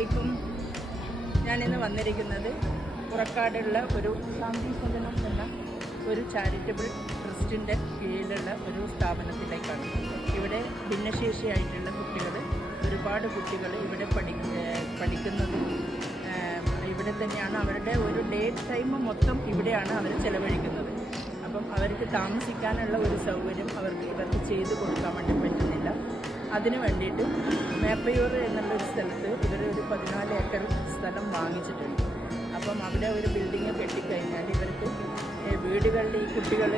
അലൈക്കും ഞാനിന്ന് വന്നിരിക്കുന്നത് പുറക്കാടുള്ള ഒരു ശാന്തി സദനം എന്ന ഒരു ചാരിറ്റബിൾ ട്രസ്റ്റിന്റെ കീഴിലുള്ള ഒരു സ്ഥാപനത്തിലേക്കാണ്. ഇവിടെ ഭിന്നശേഷിയായിട്ടുള്ള കുട്ടികൾ ഒരുപാട് കുട്ടികൾ ഇവിടെ പഠി പഠിക്കുന്നതും ഇവിടെ തന്നെയാണ്. അവരുടെ ഒരു ഡേ ടൈം മൊത്തം ഇവിടെയാണ് അവർ ചിലവഴിക്കുന്നത്. അപ്പം അവർക്ക് താമസിക്കാനുള്ള ഒരു സൗകര്യം അവർക്ക് ഇവർക്ക് ചെയ്തു കൊടുക്കാൻ വേണ്ടി പറ്റുന്നില്ല. അതിന് വേണ്ടിയിട്ട് മേപ്പയൂർ എന്നുള്ളൊരു സ്ഥലത്ത് ഇവർ ഒരു പതിനാല് ഏക്കർ സ്ഥലം വാങ്ങിച്ചിട്ടുണ്ട്. അപ്പം അവിടെ ഒരു ബിൽഡിങ് കെട്ടിക്കഴിഞ്ഞാൽ ഇവർക്ക് വീടുകളിൽ ഈ കുട്ടികൾ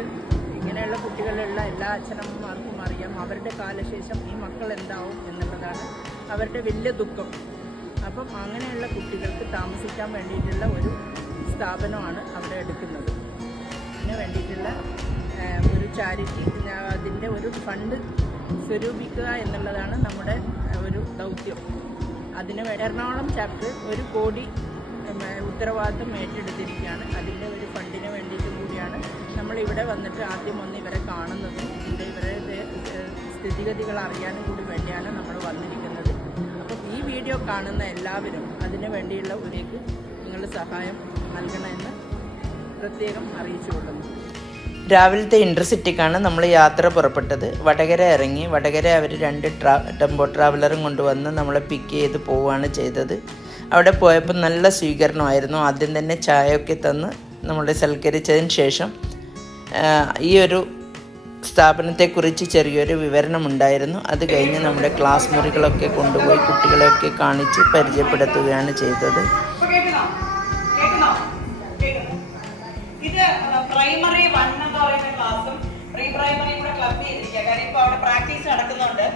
ഇങ്ങനെയുള്ള കുട്ടികളുള്ള എല്ലാ അച്ഛനമ്മമാർക്കും അറിയാം. അവരുടെ കാലശേഷം ഈ മക്കൾ എന്താവും എന്നുള്ളതാണ് അവരുടെ വലിയ ദുഃഖം. അപ്പം അങ്ങനെയുള്ള കുട്ടികൾക്ക് താമസിക്കാൻ വേണ്ടിയിട്ടുള്ള ഒരു സ്ഥാപനമാണ് അവിടെ എടുക്കുന്നത്. അതിന് വേണ്ടിയിട്ടുള്ള ഒരു ചാരിറ്റി അതിന്റെ ഒരു ഫണ്ട് സ്വരൂപിക്കുക എന്നുള്ളതാണ് നമ്മുടെ ഒരു ദൗത്യം. അതിന് എറണാകുളം ചാപ്റ്റർ ഒരു കോടി ഉത്തരവാദിത്വം ഏറ്റെടുത്തിരിക്കുകയാണ്. അതിന്റെ ഒരു ഫണ്ടിന് വേണ്ടിയിട്ട് കൂടിയാണ് നമ്മൾ ഇവിടെ വന്നിട്ട് ആദ്യം ഒന്ന് ഇവരെ കാണുന്നതും. ഇതിന്റെ ഇവരുടെ സ്ഥിതിഗതികൾ അറിയാനും കൂടി വേണ്ടിയാണ് നമ്മൾ വന്നിരിക്കുന്നത്. അപ്പം ഈ വീഡിയോ കാണുന്ന എല്ലാവരും അതിന് വേണ്ടിയുള്ള ഒരേക്ക് നിങ്ങൾ സഹായം നൽകണമെന്ന് പ്രത്യേകം അറിയിച്ചുകൊള്ളുന്നു. രാവിലത്തെ ഇന്റർസിറ്റിക്കാണ് നമ്മൾ യാത്ര പുറപ്പെട്ടത്. വടകര ഇറങ്ങി വടകര അവർ രണ്ട് ട്രാ ടെമ്പോ ട്രാവലറും കൊണ്ടുവന്ന് നമ്മളെ പിക്ക് ചെയ്ത് പോവുകയാണ് ചെയ്തത്. അവിടെ പോയപ്പോൾ നല്ല സ്വീകരണമായിരുന്നു. ആദ്യം തന്നെ ചായയൊക്കെ തന്ന് നമ്മളെ സൽക്കരിച്ചതിന് ശേഷം ഈ ഒരു സ്ഥാപനത്തെക്കുറിച്ച് ചെറിയൊരു വിവരണമുണ്ടായിരുന്നു. അത് കഴിഞ്ഞ് നമ്മുടെ ക്ലാസ് മുറികളൊക്കെ കൊണ്ടുപോയി കുട്ടികളെയൊക്കെ കാണിച്ച് പരിചയപ്പെടുത്തുകയാണ് ചെയ്തത്. ഇത് പ്രൈമറി വൺ എന്ന് പറയുന്ന ക്ലാസ്സും പ്രീ പ്രൈമറി കൂടെ ക്ലബ് ചെയ്തിരിക്കുക. കാര്യം ഇപ്പൊ അവിടെ പ്രാക്ടീസ് നടക്കുന്നുണ്ട്.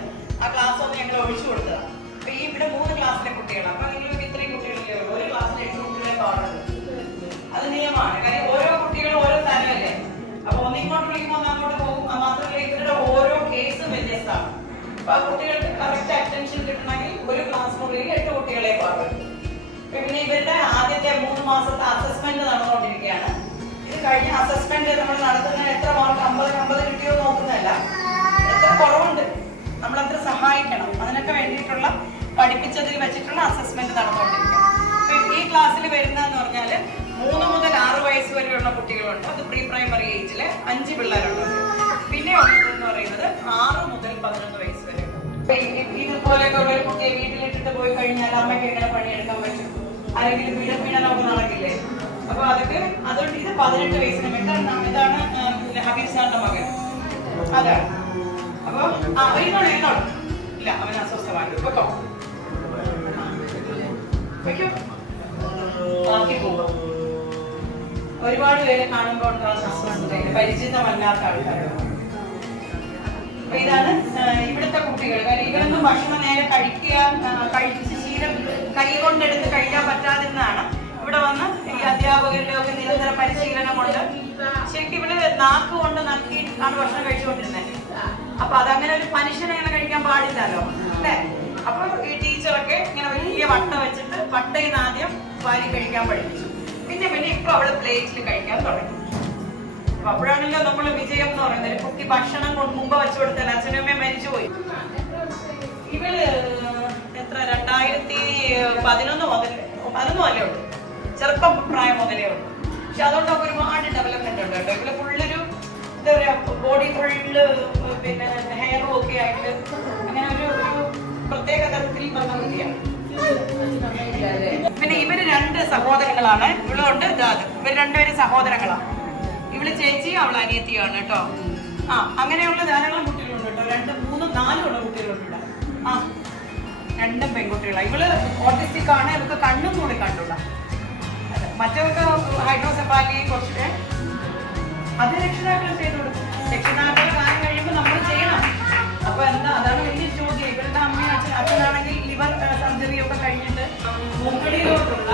ആ ക്ലാസ് ഒന്ന് ഞങ്ങൾ ഒഴിച്ചു കൊടുത്തതാണ് അപ്പൊ ഈ ഇവിടെ മൂന്ന് ക്ലാസ്സിലെ കുട്ടികളാണ് അപ്പൊ നിങ്ങൾ ഇത്രയും കുട്ടികളില്ലേ ഉള്ളൂ. ഒരു ക്ലാസ്സിൽ എട്ട് കുട്ടികളെ പാടുന്നത് അത് നിയമമാണ്. കാര്യം ഓരോ കുട്ടികളും ഓരോ തരമല്ലേ അപ്പൊ ഒന്നിങ്ങോട്ട് വിളിക്കുമ്പോൾ ഒന്ന് അങ്ങോട്ട് പോകും. മാത്രമല്ല ഇവരുടെ ഓരോ കേസും വ്യത്യസ്തമാണ്. അപ്പൊ ആ കുട്ടികൾക്ക് കറക്റ്റ് അറ്റൻഷൻ കിട്ടണമെങ്കിൽ ഒരു ക്ലാസ് മുറിയിൽ എട്ട് കുട്ടികളെ പാടും പിന്നെ ഇവരുടെ ആദ്യത്തെ മൂന്ന് മാസത്തെ അസസ്മെന്റ് നടന്നുകൊണ്ടിരിക്കുകയാണ്. കഴിഞ്ഞ അസസ്മെന്റ് നമ്മൾ നടത്തുന്ന എത്ര മാർക്ക് അമ്പത് അമ്പത് കിട്ടിയോ നോക്കുന്നതല്ല. എത്ര കുറവുണ്ട്? നമ്മൾ എത്ര സഹായിക്കണം. അതിനൊക്കെ വേണ്ടിയിട്ടുള്ള പഠിപ്പിച്ചതിൽ വെച്ചിട്ടുള്ള അസസ്മെന്റ് നടന്നുകൊണ്ടിരിക്കുക ഈ ക്ലാസ്സിൽ വരുന്നതെന്ന് പറഞ്ഞാൽ മൂന്ന് മുതൽ ആറ് വയസ്സ് വരെയുള്ള കുട്ടികളുണ്ട്. അത് പ്രീ പ്രൈമറി ഏജിൽ അഞ്ച് പിള്ളേരുണ്ട്. പിന്നെ ഉള്ളതെന്ന് പറയുന്നത് ആറ് മുതൽ പതിനൊന്ന് വയസ്സ് വരെ. ഇതുപോലെയൊക്കെ ഒരു കുട്ടിയെ വീട്ടിലിട്ടിട്ട് പോയി കഴിഞ്ഞാൽ അമ്മയ്ക്ക് എങ്ങനെ പണിയെടുക്കാൻ പറ്റും? ആരെങ്കിലും പീഡപീഡനമൊക്കെ നടക്കില്ലേ? അപ്പൊ അതൊക്കെ അതുകൊണ്ട് ഇത് പതിനെട്ട് വയസ്സിന് ഇതാണ് ഇതാണ് ഹബീബ് സാറിന്റെ മകൻ. അതാണ് അപ്പൊ ആ ഇരുന്നോളൂ ഇരുന്നോളൂ ഇല്ല അവൻ അസ്വസ്ഥമാണ് ബാക്കി ഒരുപാട് പേരെ കാണുമ്പോൾ പരിചിതമല്ലാത്ത ആൾക്കാർ ഇതാണ് ഇവിടുത്തെ കുട്ടികൾ. കാര്യം ഇവരൊന്നും ഭക്ഷണം നേരെ കഴിക്കുക കഴിച്ച് ശീലം കൈ കൊണ്ടെടുത്ത് കഴിക്കാൻ പറ്റാതിരുന്നാണ് ഇവിടെ വന്ന് ഈ അധ്യാപകരുടെ ഒക്കെ നിരന്തര പരിശീലനം കൊണ്ട് ശരിക്കും ഇവിടെ നാക്ക് കൊണ്ട് നക്കി ആണ് ഭക്ഷണം കഴിച്ചുകൊണ്ടിരുന്നത് അപ്പൊ അതങ്ങനെ ഒരു മനുഷ്യനെ അങ്ങനെ കഴിക്കാൻ പാടില്ലല്ലോ അല്ലേ? അപ്പൊ ഈ ടീച്ചറൊക്കെ ഇങ്ങനെ വലിയ വട്ട വെച്ചിട്ട് വട്ടയിൽ നിന്ന് ആദ്യം വാരി കഴിക്കാൻ പഠിപ്പിച്ചു. പിന്നെ പിന്നെ ഇപ്പൊ അവൾ പ്ലേറ്റിൽ കഴിക്കാൻ തുടങ്ങി. അപ്പൊ അപ്പോഴാണല്ലോ നമ്മൾ വിജയം എന്ന് പറയുന്നത്. ഒരു കുട്ടി ഭക്ഷണം കൊണ്ട് മുമ്പ് വെച്ചു കൊടുത്താൽ അച്ഛനമ്മയും മരിച്ചുപോയി ഇവൾ എത്ര? രണ്ടായിരത്തി പതിനൊന്ന് മുതൽ പതിനൊന്ന് മുതലേ ഉണ്ട് ചെറുപ്പം പ്രായം മുതലേ ഉള്ളൂ. പക്ഷെ അതുകൊണ്ടൊക്കെ ഒരുപാട് ഡെവലപ്മെന്റ് ഉണ്ട് കേട്ടോ. ഇവിടെ ഫുള്ളൊരു എന്താ പറയാ ബോഡി ഫുള്ള് പിന്നെ ഹെയറും ഒക്കെ ആയിട്ട് അങ്ങനെ ഒരു ഒരു പ്രത്യേക തരത്തിൽ വന്ന പിന്നെ ഇവർ രണ്ട് സഹോദരങ്ങളാണ്. ഇവളുണ്ട് ഇതാത് ഇവർ രണ്ടുപേരും സഹോദരങ്ങളാണ് ഇവൾ ചേച്ചിയും അവൾ അനിയത്തിയാണ് കേട്ടോ. ആ അങ്ങനെയുള്ള ധാരാളം കുട്ടികളുണ്ട് കേട്ടോ. രണ്ട് മൂന്നും നാലും ഉള്ള കുട്ടികളുണ്ട് ആ രണ്ടും പെൺകുട്ടികളാണ് ഇവൾ ഓട്ടിസ്റ്റിക് ആണ്. ഇവർക്ക് കണ്ണും കൂടി കണ്ടുള്ള മറ്റവർക്ക് ഹൈഡ്രോസെഫാലി കുറച്ചൊക്കെ അത് രക്ഷിതാക്കൾ ചെയ്തു കൊടുക്കും രക്ഷിതാക്കൾ കാര്യം കഴിയുമ്പോൾ നമ്മൾ ചെയ്യണം. അപ്പൊ എന്താ അതാണ് വലിയ ചോദ്യം. ഇവരുടെ അമ്മയും അച്ഛൻ അച്ഛനാണെങ്കിൽ ലിവർ സർജറി ഒക്കെ കഴിഞ്ഞിട്ട് മുകളിലോട്ടുള്ള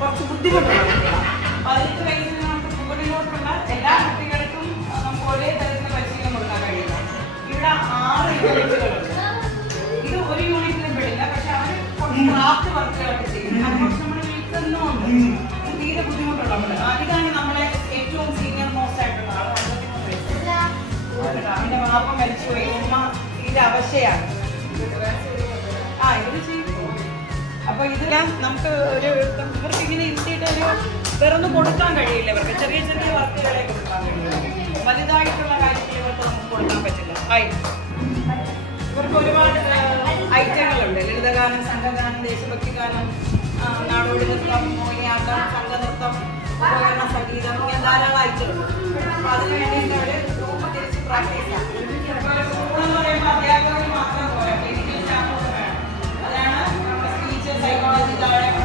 കുറച്ച് ബുദ്ധിമുട്ടുള്ള പതിനെട്ട് വയസ്സിൽ നമുക്ക് മുകളിലോട്ടുള്ള എല്ലാ കുട്ടികൾക്കും നമുക്ക് ഒരേ തരത്തിൽ പരിശീലനം കൊടുക്കാൻ കഴിയില്ല. ഇവിടെ ആറ് യൂണിറ്റുകളുണ്ട്. ഇത് ഒരു യൂണിറ്റിലും പെടില്ല പക്ഷെ അവർ ക്രാഫ്റ്റ് വർക്കുകളൊക്കെ ചെയ്യും. നമ്മൾ വിൽക്കുന്നുണ്ട് തീരെ ബുദ്ധിമുട്ടുള്ള ഇതാണ് നമ്മളെ ഏറ്റവും സീനിയർ മോസ്റ്റ് ആയിട്ടുള്ള ആൾ അവന്റെ വാപ്പ മരിച്ചുപോയി. ഉമ്മ തീരെ അവശയാണ്. ആ ഇത് ചെയ്തു. അപ്പൊ ഇതെല്ലാം നമുക്ക് ഒരു ഇവർക്ക് ഇങ്ങനെ ഇരുത്തിയിട്ട് ഒരു വേറൊന്നും കൊടുക്കാൻ കഴിയില്ല ഇവർക്ക്. ചെറിയ ചെറിയ വർക്കുകളെ കൊടുക്കാൻ കഴിയില്ല. വലുതായിട്ടുള്ള കാര്യങ്ങൾ ഇവർക്ക് നമുക്ക് കൊടുക്കാൻ പറ്റില്ല. ഇവർക്ക് ഒരുപാട് ഐറ്റങ്ങളുണ്ട്. ലളിതഗാനം സംഘഗാനം ദേശഭക്തി ഗാനം നാടോടി നൃത്തം മോഹിനിയാട്ടം സംഘനൃത്തം ഉപകരണ സംഗീതം ഇങ്ങനെ ധാരാളം ഐറ്റമുണ്ട് അപ്പൊ അതിന് വേണ്ടിയിട്ട് അവർ ഗ്രൂപ്പ് തിരിച്ച് പ്രാക്ടീസ് സ്കൂളെന്ന് അധ്യാപകർ മാത്രം പോരാ ക്ലിനിക്കൽ സ്റ്റാഫൊക്കെ വേണം അതാണ് സ്പീച്ച് സൈക്കോളജി താഴെ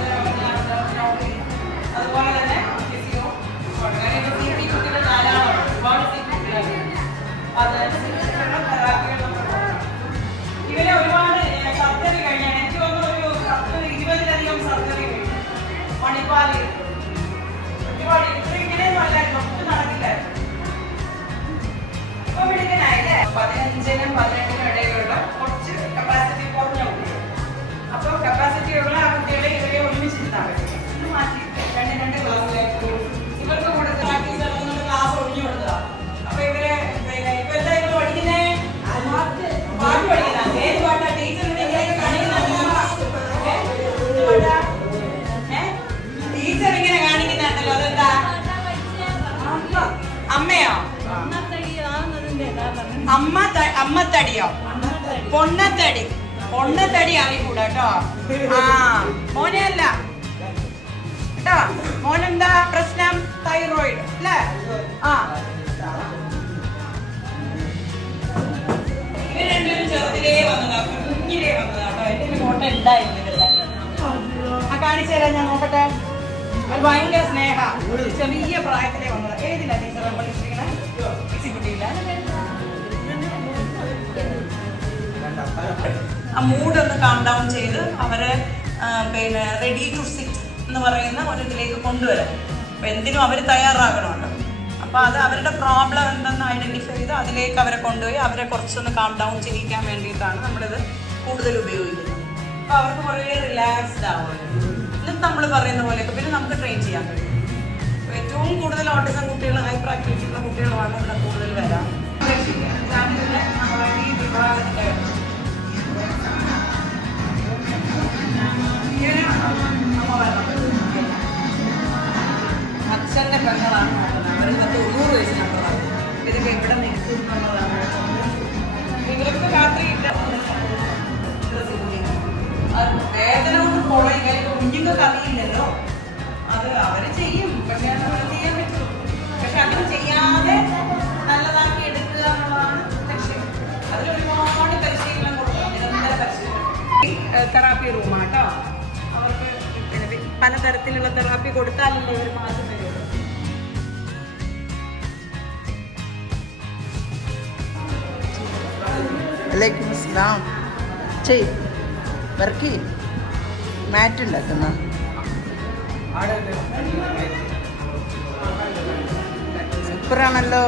അമ്മത്തടിയോ പൊണ്ണത്തടി പൊണ്ണത്തടി ആയിക്കൂടാ കേട്ടോ ആ മോനെ അല്ല. കേട്ടോ മോനെന്താ പ്രശ്നം? തൈറോയിഡ് അല്ലേ? ആ. രണ്ടുപേരും വന്നതാ വന്നതാ ആ കാണിച്ചു ഞാൻ നോക്കട്ടെ. ഭയങ്കര സ്നേഹ. ചെറിയ പ്രായത്തിലേ വന്നതാ. ഏതില്ല ടീച്ചർ പഠിച്ചിരിക്കണേ എക്സിക്യൂട്ടീവില്ല ആ മൂഡ് ഒന്ന് കാം ഡൗൺ ചെയ്ത് അവരെ പിന്നെ റെഡി ടു സിറ്റ് എന്ന് പറയുന്ന ഒരു ഇതിലേക്ക് കൊണ്ടുവരാം. അപ്പൊ എന്തിനും അവർ തയ്യാറാകണമല്ലോ. അപ്പൊ അത് അവരുടെ പ്രോബ്ലം എന്തെന്ന് ഐഡന്റിഫൈ ചെയ്ത് അതിലേക്ക് അവരെ കൊണ്ടുപോയി അവരെ കുറച്ചൊന്ന് കാം ഡൗൺ ചെയ്യിക്കാൻ വേണ്ടിയിട്ടാണ് നമ്മളിത് കൂടുതൽ ഉപയോഗിക്കുന്നത്. അപ്പൊ അവർക്ക് കുറേ റിലാക്സ്ഡ് ആവുമല്ലോ. എന്നിട്ട് നമ്മൾ പറയുന്ന പോലെയൊക്കെ പിന്നെ നമുക്ക് ട്രെയിൻ ചെയ്യാൻ കഴിയും ഏറ്റവും കൂടുതൽ ഓട്ടിസം കുട്ടികൾ ഹൈപ്പർ ആക്ടിവിറ്റി ഉള്ള കുട്ടികളാണ് ഇവിടെ കൂടുതൽ വരാം പിന്നെ പലതരത്തിലുള്ള തെറാപ്പി കൊടുത്താലല്ലേ ഒരു മാസം വരുള്ളൂ വലൈക്കും അസ്സലാം. ചെയ് വർക്ക്. മാറ്റ് ഉണ്ടാക്കുന്ന. സൂപ്പറാണല്ലോ.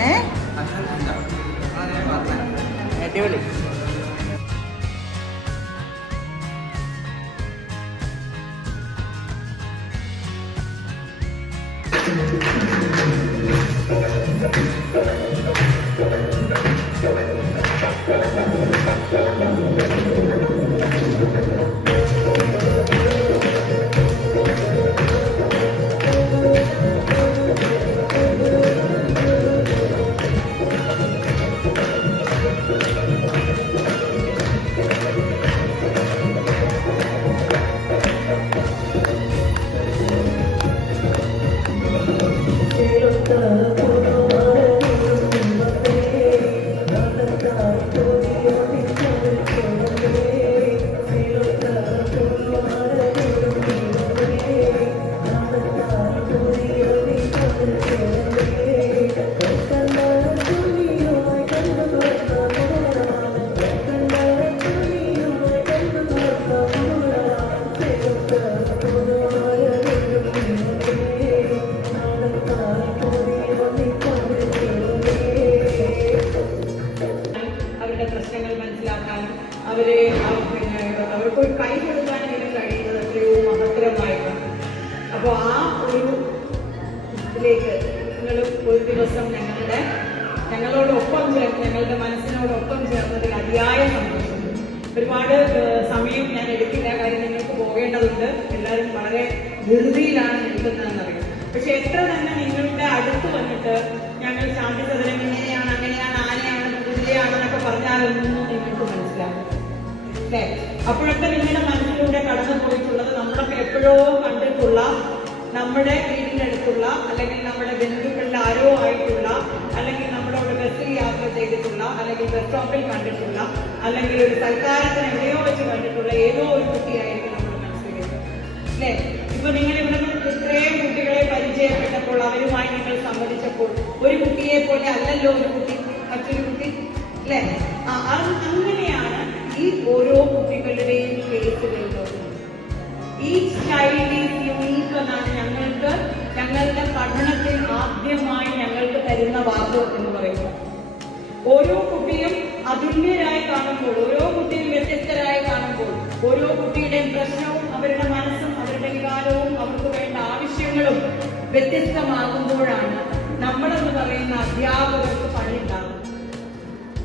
ഏ? അടിപൊളി. ഞങ്ങളോടൊപ്പം ചേർന്ന് ഞങ്ങളുടെ മനസ്സിനോടൊപ്പം ചേർന്നതിൽ അതിയായ സന്തോഷം ഒരുപാട് സമയം ഞാൻ എടുക്കില്ല കാര്യം നിങ്ങൾക്ക് പോകേണ്ടതുണ്ട്. എല്ലാവരും വളരെ ധൃതിയിലാണ് നിൽക്കുന്നതെന്ന് അറിയാം പക്ഷെ എത്ര തന്നെ നിങ്ങളുടെ അടുത്ത് വന്നിട്ട് ഞങ്ങൾ ശാന്തി സദനം ഇങ്ങനെയാണ് അങ്ങനെയാണ് ആനയാണ് കുതിരയാണെന്നൊക്കെ പറഞ്ഞാലൊന്നും നിങ്ങൾക്ക് മനസ്സിലാകും അല്ലേ? അപ്പോഴൊക്കെ നിങ്ങളുടെ മനസ്സിലൂടെ കടന്നു പോയിട്ടുള്ളത് നമ്മളൊക്കെ എപ്പോഴോ കണ്ടിട്ടുള്ള നമ്മുടെ വീടിന്റെ അടുത്തുള്ള അല്ലെങ്കിൽ നമ്മുടെ ബന്ധുക്കളുടെ ആരോ ആയിട്ടുള്ള അല്ലെങ്കിൽ നമ്മളോട് ബസ്സിൽ യാത്ര ചെയ്തിട്ടുള്ള അല്ലെങ്കിൽ ബസ് സ്റ്റോപ്പിൽ കണ്ടിട്ടുള്ള അല്ലെങ്കിൽ ഒരു സൽക്കാരത്തിന് എവിടെയോ വെച്ച് കണ്ടിട്ടുള്ള ഏതോ ഒരു കുട്ടിയായിരിക്കും നമ്മൾ മനസ്സിലാക്കുന്നത്. അല്ലേ? ഇപ്പൊ നിങ്ങൾ ഇവിടെ ഇത്രയും കുട്ടികളെ പരിചയപ്പെട്ടപ്പോൾ അവരുമായി നിങ്ങൾ സംവദിച്ചപ്പോൾ ഒരു കുട്ടിയെ പോലെ അല്ലല്ലോ ഒരു കുട്ടി മറ്റൊരു കുട്ടി അല്ലേ? അങ്ങനെയാണ് ഈ ഓരോ കുട്ടികളുടെയും കേസുകൾ ഈ ചൈൽഡ് ഈസ് യുണീക്ക് എന്നാണ് ഞങ്ങൾക്ക് ഞങ്ങളുടെ പഠനത്തിൽ ആദ്യമായി ഞങ്ങൾക്ക് തരുന്ന വാക്ക് എന്ന് പറയുന്നത്. ഓരോ കുട്ടിയും അതുല്യരായി കാണുമ്പോൾ ഓരോ കുട്ടിയും വ്യത്യസ്തരായി കാണുമ്പോൾ ഓരോ കുട്ടിയുടെയും പ്രശ്നവും അവരുടെ മനസ്സും അവരുടെ വികാരവും അവർക്ക് വേണ്ട ആവശ്യങ്ങളും വ്യത്യസ്തമാകുമ്പോഴാണ് നമ്മളെന്ന് പറയുന്ന അധ്യാപകർക്ക് പണി ഉണ്ടാകുന്നത്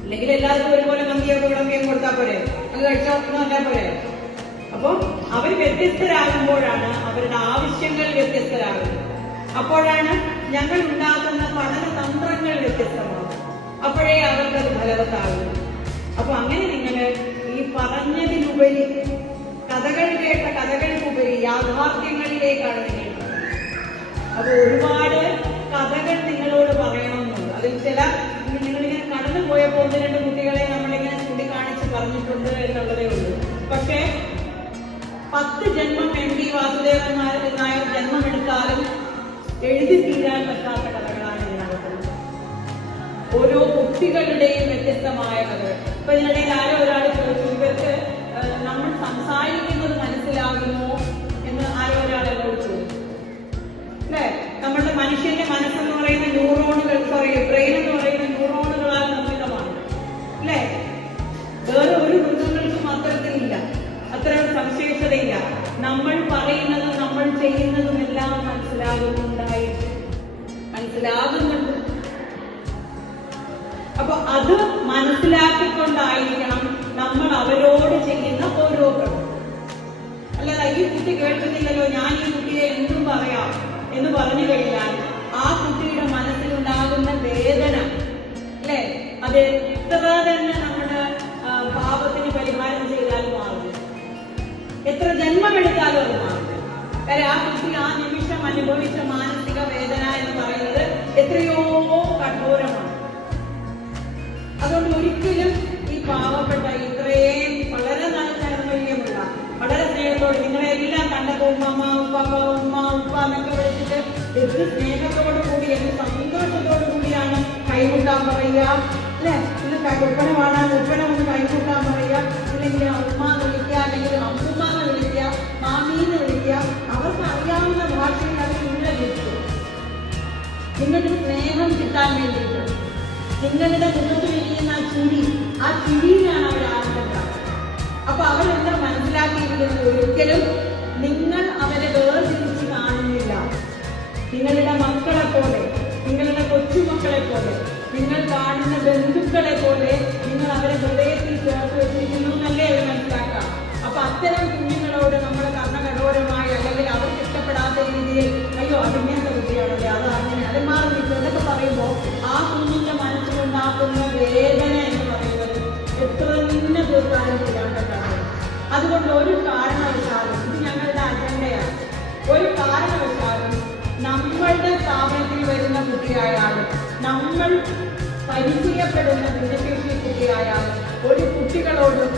അല്ലെങ്കിൽ എല്ലാവർക്കും ഒരുപോലെ മന്തിയൊക്കെ വിളമ്പിയും കൊടുത്താൽ പോരെ? അത് കഴിച്ചാൽ പോരെ? അപ്പൊ അവർ വ്യത്യസ്തരാകുമ്പോഴാണ് അവരുടെ ആവശ്യങ്ങൾ വ്യത്യസ്തരാകുന്നത്. അപ്പോഴാണ് ഞങ്ങൾ ഉണ്ടാക്കുന്ന പഠന തന്ത്രങ്ങൾ വ്യത്യസ്തമാകും അപ്പോഴേ അവർക്ക് അത് ഫലവത്താകും അപ്പൊ അങ്ങനെ നിങ്ങൾ ഈ പറഞ്ഞതിലുപരി കഥകൾ കേട്ട കഥകൾക്കുപരി യാഥാർത്ഥ്യങ്ങളിലേക്കാണ് നിങ്ങൾ അപ്പൊ ഒരുപാട് കഥകൾ നിങ്ങളോട് പറയണമെന്നുണ്ട്. അതിൽ ചില നിങ്ങളിങ്ങനെ കടന്നു പോയപ്പോൾ ഒന്ന് രണ്ട് കുട്ടികളെ നമ്മളിങ്ങനെ ചൂണ്ടിക്കാണിച്ച് പറഞ്ഞിട്ടുണ്ട് എന്നുള്ളതേ ഉള്ളൂ. പക്ഷേ പത്ത് ജന്മം എം ടി വാസുദേവൻ നായർ ജന്മമെടുത്താലും എഴുതി തീരാൻ പറ്റാത്ത കഥകളാണ് ഓരോ കുട്ടികളുടെയും വ്യത്യസ്തമായ കഥകൾ. ഇപ്പൊ ഇതിനിടയിൽ ആരോ ഒരാൾ ചോദിച്ചു. ഇവർക്ക് നമ്മൾ സംസാരിക്കുന്നത് മനസ്സിലാകുമോ എന്ന് ആരോ ഒരാൾ ചോദിച്ചു. അല്ലേ? നമ്മുടെ മനുഷ്യന്റെ മനസ്സെന്ന് പറയുന്ന ന്യൂറോണുകൾ സോറി ബ്രെയിൻ എന്ന് പറയുന്ന ന്യൂറോണുകളാൽ നിർമ്മിതമാണ്. അല്ലേ? വേറെ ഒരു മൃഗങ്ങൾക്കും അത്തരത്തിലില്ല അത്തരം സവിശേഷതയില്ല. നമ്മൾ പറയുന്നതും നമ്മൾ ചെയ്യുന്നതും എല്ലാം മനസ്സിലാകുന്നുണ്ടായിട്ട് മനസ്സിലാകുന്നുണ്ട് അപ്പൊ അത് മനസ്സിലാക്കിക്കൊണ്ടായിരിക്കണം നമ്മൾ അവരോട് ചെയ്യുന്ന ഓരോ അല്ലാതെ ഈ കുട്ടി കേൾക്കുന്നില്ലല്ലോ ഞാൻ ഈ കുട്ടിയെ എന്തും പറയാം എന്ന് പറഞ്ഞു കഴിഞ്ഞാൽ ആ കുട്ടിയുടെ മനസ്സിലുണ്ടാകുന്ന വേദന അല്ലെ? അത് എത്ര തന്നെ നമ്മുടെ പാപത്തിന് പരിഹാരം ചെയ്താലും മാറും എത്ര ജന്മമെടുത്താലും അത് മാറും കാര്യം ആ കുട്ടി ആ നിമിഷം അനുഭവിച്ച മാനസിക വേദന എത്രയോ കഠോരമാണ്. അതുകൊണ്ട് ഒരിക്കലും ഈ പാവപ്പെട്ട ഇത്രയും വളരെ നല്ല താല്പര്യമുള്ള വളരെ സ്നേഹത്തോട് നിങ്ങളെ എല്ലാം കണ്ടപ്പോ ഉമ്മ ഉപ്പാപ്പ ഉമ്മ ഉപ്പ എന്നൊക്കെ വിളിച്ചിട്ട് എന്ത് സ്നേഹത്തോടു കൂടി എന്ത് സന്തോഷത്തോടു കൂടിയാണ് കൈമുട്ടാൻ പറയുക. അല്ലെ? ഇത് കൈപ്പന കാണാൻ ഉപ്പന ഒന്ന് കൈമുട്ടാൻ പറയുക. അല്ലെങ്കിൽ ഉമ്മ എന്ന് വിളിക്കുക അല്ലെങ്കിൽ അമ്മൂമ്മ എന്ന് വിളിക്കുക മാമി എന്ന് വിളിക്കുക. അവർക്ക് അറിയാവുന്ന ഭാഷയിൽ അവർ നിങ്ങളുടെ സ്നേഹം കിട്ടാൻ വേണ്ടിയിട്ട്. നിങ്ങളുടെ മുഖത്ത് വിരിയുന്ന ആ ചിരി ആ ചിരിയിലാണ് അവർ കാണുന്നത് അപ്പൊ അവരെന്താ മനസ്സിലാക്കിയിരിക്കുന്നത് ഒരിക്കലും നിങ്ങൾ അവരെ വേർതിരിച്ച് കാണുന്നില്ല. നിങ്ങളുടെ മക്കളെ പോലെ നിങ്ങളുടെ കൊച്ചുമക്കളെ പോലെ നിങ്ങൾ കാണുന്ന ബന്ധുക്കളെ പോലെ നിങ്ങൾ അവരെ ഹൃദയത്തിൽ ചേർത്ത് വെച്ചിരിക്കുന്നു എന്നല്ലേ അവർ മനസ്സിലാക്കാം അപ്പൊ അത്തരം കുഞ്ഞുങ്ങളോട് നമ്മൾ കർണകഠോരമായി അല്ലെങ്കിൽ അവർക്ക് ഇഷ്ടപ്പെടാത്ത രീതിയിൽ അയ്യോ അതിങ്ങനത്തെ കുട്ടിയാണല്ലേ അത് അങ്ങനെ. അത് മാറി നിൽക്കും എന്നൊക്കെ പറയുമ്പോൾ ആ കുഞ്ഞിന്റെ മനസ്സിലുണ്ടാക്കുന്ന വേദന എന്ന് പറയുന്നത് എത്ര തന്നെ തീർക്കാനും ചെയ്യാണ്ടതാണ് അതുകൊണ്ട് ഒരു കാരണവശാലും ഇത് ഞങ്ങളുടെ അജണ്ടയാണ് ഒരു കാരണവശാലും നമ്മളുടെ സ്ഥാപനത്തിൽ വരുന്ന കുട്ടിയായാലും നമ്മൾ പരിചയപ്പെടുന്ന ഭിന്നശേഷി കുട്ടിയായാലും ഒരു കുട്ടികളോടും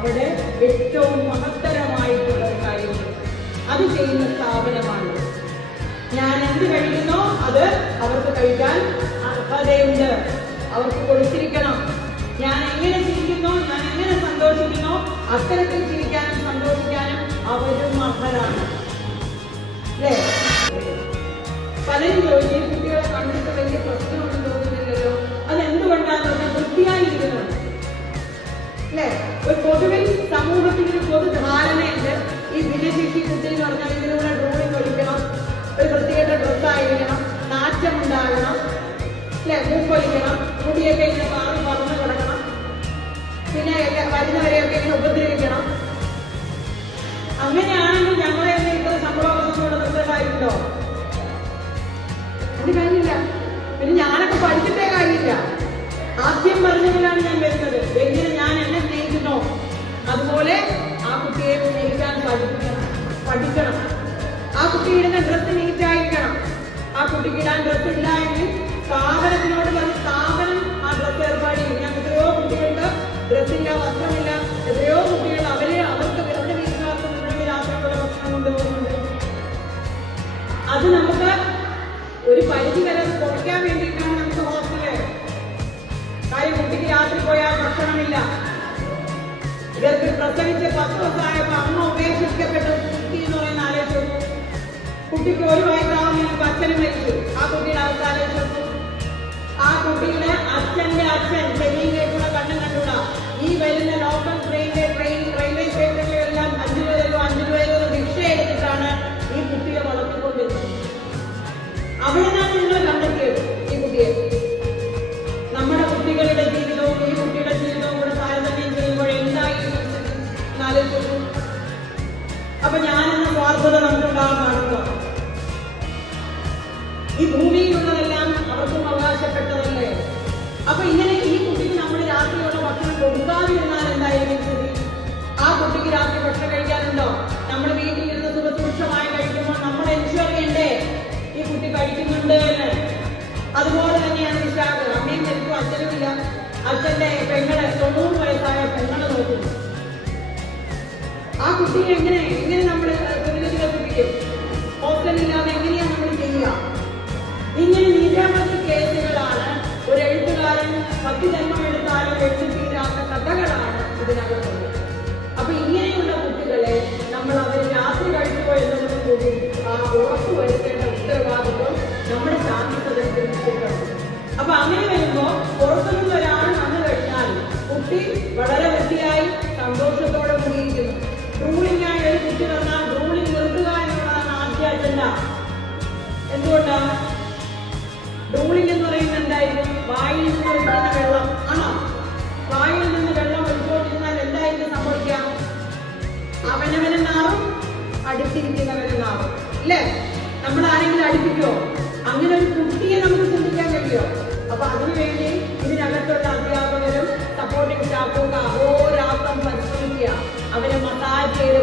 അവിടെ ഏറ്റവും മഹത്തരമായിട്ടുള്ള കാര്യം. അത് ചെയ്യുന്ന സ്ഥാപനമാണ്. ഞാൻ എന്ത് കഴിക്കുന്നോ? അത് അവർക്ക് കഴിക്കാൻ അർഹതയുണ്ട്. അവർക്ക് കൊടുത്തിരിക്കണം. ഞാൻ എങ്ങനെ ചിരിക്കുന്നോ ഞാൻ എങ്ങനെ സന്തോഷിക്കുന്നോ? അത്തരത്തിൽ ചിരിക്കാനും സന്തോഷിക്കാനും അവരും അർഹരാണ്. അല്ലേ? പലരും ചോദിക്കും "ഈ കുട്ടികളെ കണ്ടിട്ട് വലിയ പ്രശ്നമൊന്നും അല്ലേ? ഒരു പൊതുവിൽ സമൂഹത്തിന് ഒരു പൊതു ധാരണയുണ്ട് ഈ ഭിന്നശേഷി കുട്ടി പറഞ്ഞാൽ ഡ്രോയിങ് ഒഴിക്കണം ഒരു പ്രത്യേക ഡ്രസ്സായിരിക്കണം നാറ്റം ഉണ്ടാകണം അല്ലെ? മൂക്കൊലിക്കണം മുടിയൊക്കെ ഇങ്ങനെ മാറി പറന്ന് കിടക്കണം. പിന്നെ വരുന്നവരെയൊക്കെ ഇങ്ങനെ ഉപദ്രവിക്കണം. അങ്ങനെയാണെങ്കിൽ ഞങ്ങളെ ഇത്ര സംഭവങ്ങളോട് നിർത്തേണ്ടതായിട്ടുണ്ടോ? അത് കാര്യമില്ല. പിന്നെ ഞാനൊക്കെ പഠിച്ചിട്ടേ കാര്യമില്ല. ആദ്യം പറഞ്ഞതിലാണ് ഞാൻ വരുന്നത്. എങ്ങനെ അതുപോലെ ആ കുട്ടിയെ സ്നേഹിക്കാൻ പഠിപ്പിക്കണം പഠിക്കണം. ആ കുട്ടി ഇടുന്ന ഡ്രസ്സ് നീറ്റായിരിക്കണം. ആ കുട്ടിക്ക് ഇടാൻ ഡ്രസ്സ് ഇല്ല എങ്കിൽ സ്ഥാപനത്തിനോട് പറഞ്ഞ് സ്ഥാപനം ആ ഡ്രസ്സ് ഏർപ്പാട് ഞാൻ എത്രയോ കുട്ടികൾക്ക് ഡ്രസ്സില്ല വസ്ത്രമില്ല എത്രയോ കുട്ടികൾ അവരെ അവർക്ക് അവരുടെ വീട്ടുകാർക്ക് രാത്രിക്കുള്ള ഭക്ഷണം കൊണ്ടുപോകുന്നുണ്ട്. അത് നമുക്ക് ഒരു പരിധി വരെ കുറയ്ക്കാൻ വേണ്ടിയിട്ടാണ് നമുക്ക് ഹോസ്റ്റൽ കാര്യം കുട്ടിക്ക് രാത്രി പോയാൽ ഭക്ഷണമില്ല. ഇവർക്ക് പ്രസവിച്ച് പത്ത് ദിവസമായപ്പോ അമ്മ ഉപേക്ഷിക്കപ്പെട്ട. കുട്ടി എന്ന് പറയുന്ന ആലോചിച്ചു. കുട്ടിക്ക് ഒരു വയസ്സാവുന്നതിന് അച്ഛനും മരിച്ചു. ആ കുട്ടിയുടെ അവസ്ഥ ആലോചിച്ചു. ആ കുട്ടിയുടെ അച്ഛന്റെ അച്ഛൻ കേട്ടുള്ള കണ്ണും കണ്ടുകൂടാ? ഈ വരുന്ന ലോക്കൽ ട്രെയിൻ അപ്പൊ ഞാനിന്ന് സ്വാർത്ഥത നമുക്കുണ്ടാകുന്ന ഈ ഭൂമിയിലുള്ളതെല്ലാം അവർക്കും അവകാശപ്പെട്ടതല്ലേ? അപ്പൊ ഇങ്ങനെ ഈ കുട്ടിക്ക് നമ്മൾ രാത്രിയുള്ള ഭക്ഷണം കൊടുക്കാതിരുന്നാൽ എന്തായിരിക്കും സ്ഥിതി? ആ കുട്ടിക്ക് രാത്രി ഭക്ഷണം കഴിക്കാനുണ്ടോ? നമ്മൾ വീട്ടിൽ ഇരുന്ന് സുഖസുരക്ഷമായി കഴിക്കുമ്പോൾ നമ്മൾ എൻഷുർ ഈ കുട്ടി കഴിക്കുന്നുണ്ട് എന്ന്. അതുപോലെ തന്നെയാണ് വിശാഖ. അമ്മയും ശരിക്കും അച്ഛനുമില്ല. അച്ഛന്റെ പെങ്ങളെ തൊണ്ണൂറ് ആ കുട്ടിയെ എങ്ങനെ എങ്ങനെ നമ്മൾ പുനരധിവസിപ്പിക്കും ഹോസ്റ്റലില്ലാതെ എങ്ങനെയാണ് നമ്മൾ ചെയ്യുക? ഇങ്ങനെ നിരവധി കേസുകളാണ് ഒരു എഴുത്തുകാരൻ പത്ത് ജന്മം എടുത്താലും എഴുതി തീരാത്ത കഥകളാണ് ഇതിനകത്തുള്ളത്. അപ്പൊ ഇങ്ങനെയുള്ള കുട്ടികളെ നമ്മൾ അവർ രാത്രി കഴിക്കുമോ എന്നുള്ളത് കൂടി ഉറപ്പ് വരുത്തേണ്ട ഉത്തരവാദിത്വം നമ്മുടെ ശാന്തി സദസ്സിലുണ്ട് അപ്പൊ അങ്ങനെ വരുമ്പോ പുറത്തുനിന്ന് ഡ്രൂളിംഗ് എന്ന് പറയുന്നത് എന്തായിരിക്കും വായിൽ നിന്ന് വെള്ളം. ആണോ? വായിൽ നിന്ന് വെള്ളം ഒഴിച്ചുകൊണ്ടിരുന്നാൽ എന്തായിരിക്കും സംഭവിക്കുക? അവനവനെ നാറും അടുത്തിരിക്കുന്നവനെ നാറും. അല്ലേ? നമ്മൾ ആരെങ്കിലും അടുപ്പിക്കോ അങ്ങനെ ഒരു കുട്ടിയെ നമുക്ക് ചിന്തിക്കാൻ കഴിയോ അപ്പൊ അതിനുവേണ്ടി ഇതിനകത്തുള്ള അധ്യാപകരും സപ്പോർട്ടിംഗ് സ്റ്റാഫും അഹോരാത്രം പരിശ്രമിക്കുക. അവരെ മസാജ് ചെയ്ത്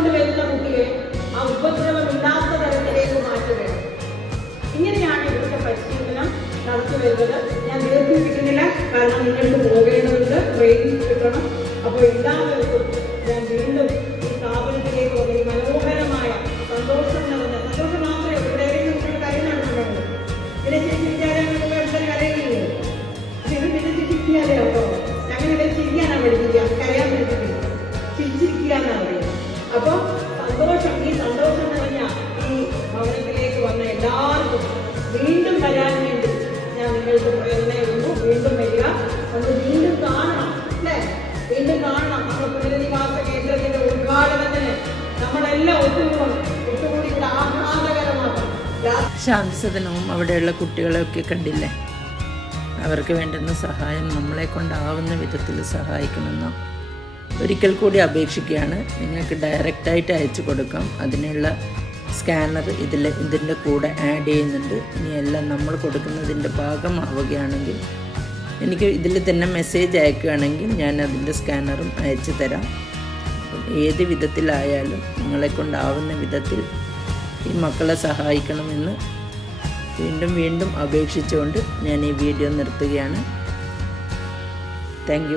ഉപദ്രവിച്ചുകൊണ്ട് വരുന്ന കുട്ടിയെ ആ ഉപദ്രവമില്ലാത്ത തരത്തിലേക്ക് മാറ്റുകയാണ്. ഇങ്ങനെയാണ് ഇവിടുത്തെ പരിശീലനം നടത്തി വരുന്നത്. ഞാൻ ദീർഘിപ്പിക്കുന്നില്ല കാരണം നിങ്ങൾക്ക് പോകേണ്ടതുണ്ട് ട്രെയിൻ കിട്ടണം. അപ്പോൾ എല്ലാവർക്കും ഞാൻ വീണ്ടും സദനവും അവിടെയുള്ള കുട്ടികളെയൊക്കെ കണ്ടില്ലേ? അവർക്ക് വേണ്ടുന്ന സഹായം നമ്മളെ കൊണ്ടാവുന്ന വിധത്തിൽ സഹായിക്കണമെന്ന് ഒരിക്കൽ കൂടി അപേക്ഷിക്കുകയാണ്. നിങ്ങൾക്ക് ഡയറക്റ്റായിട്ട് അയച്ചു കൊടുക്കാം. അതിനുള്ള സ്കാനർ ഇതിൽ ഇതിന്റെ കൂടെ ആഡ് ചെയ്യുന്നുണ്ട്. ഇനി എല്ലാം നമ്മൾ കൊടുക്കുന്നതിന്റെ ഭാഗമാവുകയാണെങ്കിൽ എനിക്ക് ഇതിൽ തന്നെ മെസ്സേജ് അയക്കുകയാണെങ്കിൽ ഞാൻ അതിന്റെ സ്കാനറും അയച്ചു തരാം. ഏത് വിധത്തിലായാലും നിങ്ങളെ കൊണ്ടാവുന്ന വിധത്തിൽ ഈ മക്കളെ സഹായിക്കണമെന്ന് വീണ്ടും വീണ്ടും അപേക്ഷിച്ചുകൊണ്ട് ഞാൻ ഈ വീഡിയോ നിർത്തുകയാണ്. താങ്ക്